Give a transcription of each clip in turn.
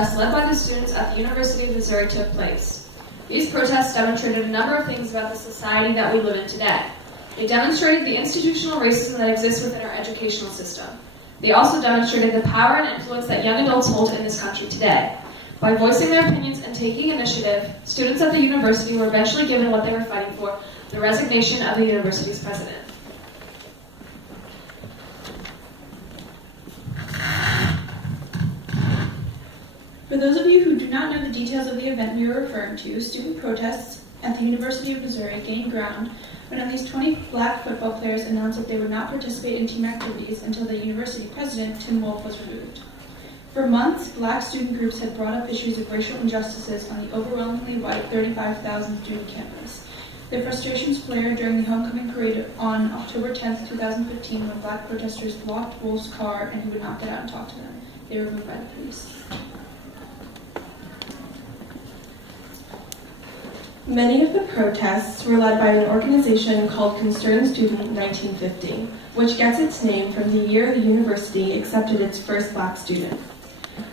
protests led by the students at the University of Missouri took place. These protests demonstrated a number of things about the society that we live in today. They demonstrated the institutional racism that exists within our educational system. They also demonstrated the power and influence that young adults hold in this country today. By voicing their opinions and taking initiative, students at the university were eventually given what they were fighting for, the resignation of the university's president. For those of you who do not know the details of the event we are referring to, student protests at the University of Missouri gained ground when at least 20 black football players announced that they would not participate in team activities until the university president, Tim Wolf, was removed. For months, black student groups had brought up issues of racial injustices on the overwhelmingly white 35,000 student campus. Their frustrations flared during the homecoming parade on October 10, 2015, when black protesters blocked Wolf's car and he would not get out and talk to them. They were removed by the police. Many of the protests were led by an organization called Concerned Student 1950, which gets its name from the year the university accepted its first black student.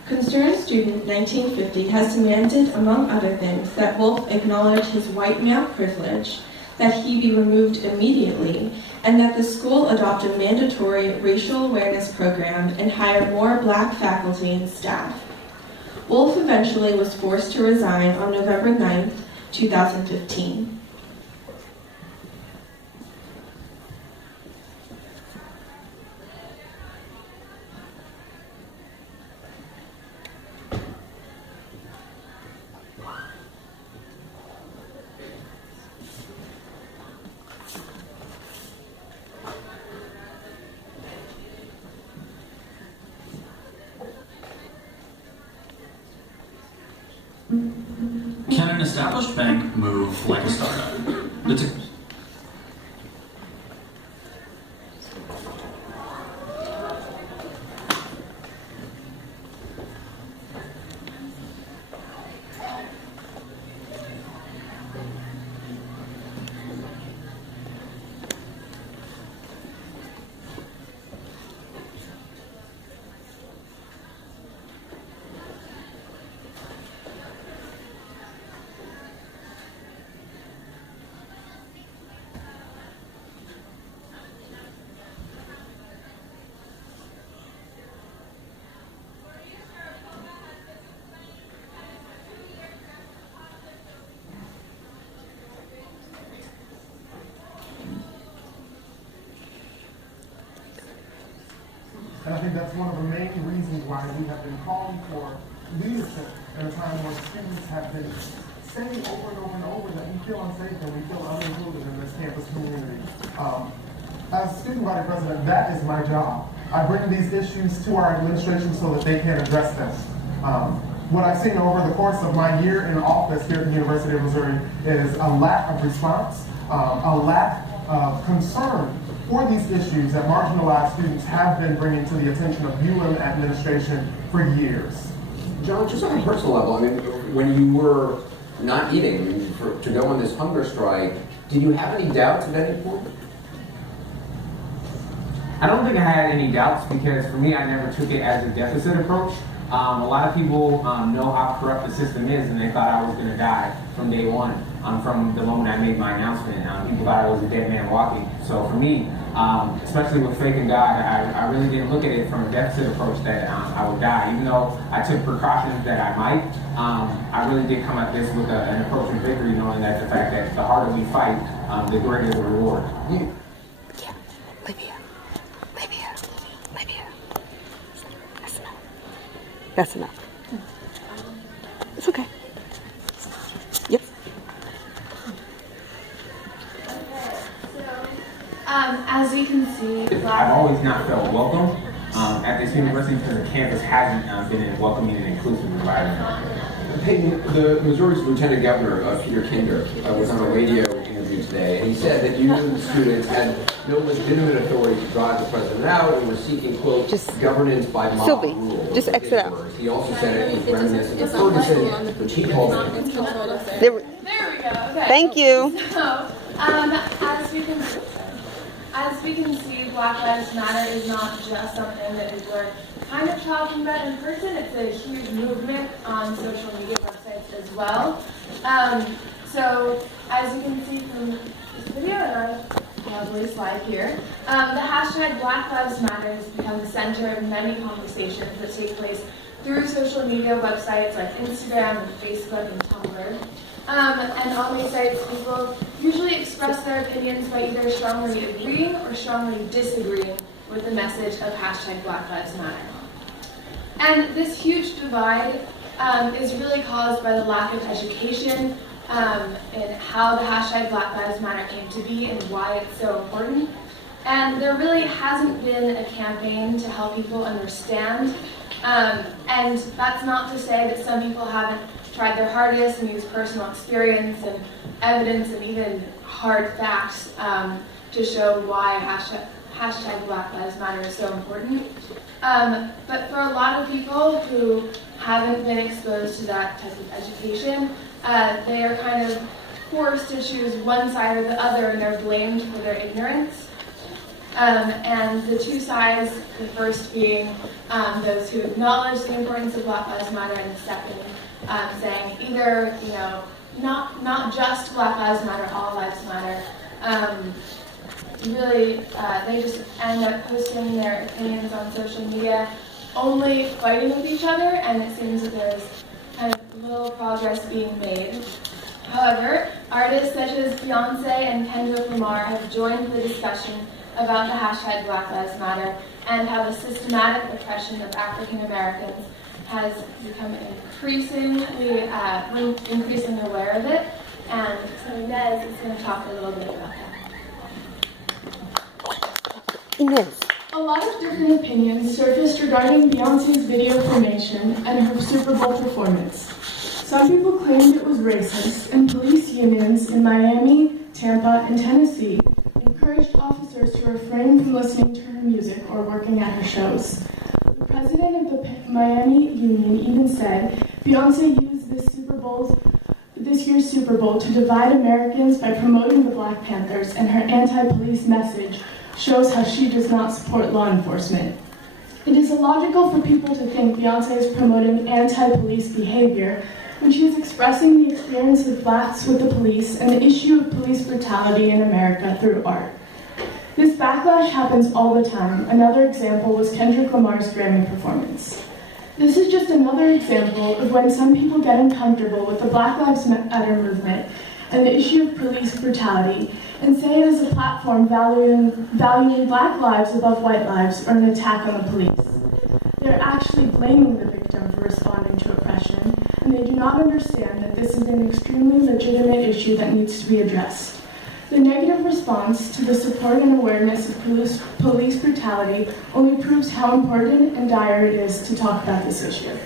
Concerned Student 1950 has demanded, among other things, that Wolf acknowledge his white male privilege, that he be removed immediately, and that the school adopt a mandatory racial awareness program and hire more black faculty and staff. Wolf eventually was forced to resign on November 9th, 2015. Can an established bank move like a startup? And I think that's one of the main reasons why we have been calling for leadership at a time where students have been saying over and over and over that we feel unsafe and we feel unincluded in this campus community. As student body president, that is my job. I bring these issues to our administration so that they can address them. What I've seen over the course of my year in office here at the University of Missouri is a lack of response, a lack of concern for these issues that marginalized students have been bringing to the attention of UM administration for years. John, just on a personal level, I mean, when you were not eating, to go on this hunger strike, did you have any doubts at any point? I don't think I had any doubts because for me, I never took it as a deficit approach. A lot of people know how corrupt the system is, and they thought I was going to die from day one. From the moment I made my announcement, people thought I was a dead man walking. So for me, especially with faith in God, I really didn't look at it from a deficit approach that I would die. Even though I took precautions that I might, I really did come at this with an approach of victory, knowing that the fact that the harder we fight, the greater the reward. Libya. That's enough. It's okay. Yep. As you can see, I've always not felt welcome at this university because the campus hasn't been a welcoming and inclusive environment. Peyton, the Missouri's Lieutenant Governor, Peter Kinder, was on a radio interview today, and he said that UM students had no legitimate authority to drive the president out and were seeking, quote, governance by mob rule. Just exit out. He also said it was reminiscent of Ferguson, which he called There we go. Okay. Thank you. So, as you can see, as we can see, Black Lives Matter is not just something that people are kind of talking about in person. It's a huge movement on social media websites as well. So as you can see from this video, and I lovely slide here, the hashtag Black Lives Matter has become the center of many conversations that take place through social media websites like Instagram and Facebook and Tumblr. And on these sites, people usually express their opinions by either strongly agreeing or strongly disagreeing with the message of hashtag Black Lives Matter. And this huge divide is really caused by the lack of education in how the hashtag Black Lives Matter came to be and why it's so important. And there really hasn't been a campaign to help people understand. And that's not to say that some people haven't tried their hardest and used personal experience and evidence and even hard facts to show why hashtag Black Lives Matter is so important. But for a lot of people who haven't been exposed to that type of education, they are kind of forced to choose one side or the other, and they're blamed for their ignorance. And the two sides, the first being those who acknowledge the importance of Black Lives Matter, and the second saying either, not just Black Lives Matter, all lives matter. Really, they just end up posting their opinions on social media, only fighting with each other, and it seems that there's kind of little progress being made. However, artists such as Beyonce and Kendrick Lamar have joined the discussion about the hashtag Black Lives Matter and how the systematic oppression of African Americans has become increasingly aware of it. And so Inez is going to talk a little bit about that. Inez. A lot of different opinions surfaced regarding Beyonce's video formation and her Super Bowl performance. Some people claimed it was racist, and police unions in Miami, Tampa, and Tennessee encouraged officers to refrain from listening to her music or working at her shows. The president of the Miami union even said Beyonce used this year's Super Bowl to divide Americans by promoting the Black Panthers, and her anti-police message shows how she does not support law enforcement. It is illogical for people to think Beyonce is promoting anti-police behavior when she is expressing the experience of blacks with the police and the issue of police brutality in America through art. This backlash happens all the time. Another example was Kendrick Lamar's Grammy performance. This is just another example of when some people get uncomfortable with the Black Lives Matter movement and the issue of police brutality and say it is a platform valuing black lives above white lives or an attack on the police. They're actually blaming the victim for responding to oppression, and they do not understand that this is an extremely legitimate issue that needs to be addressed. The negative response to the support and awareness of police brutality only proves how important and dire it is to talk about this issue.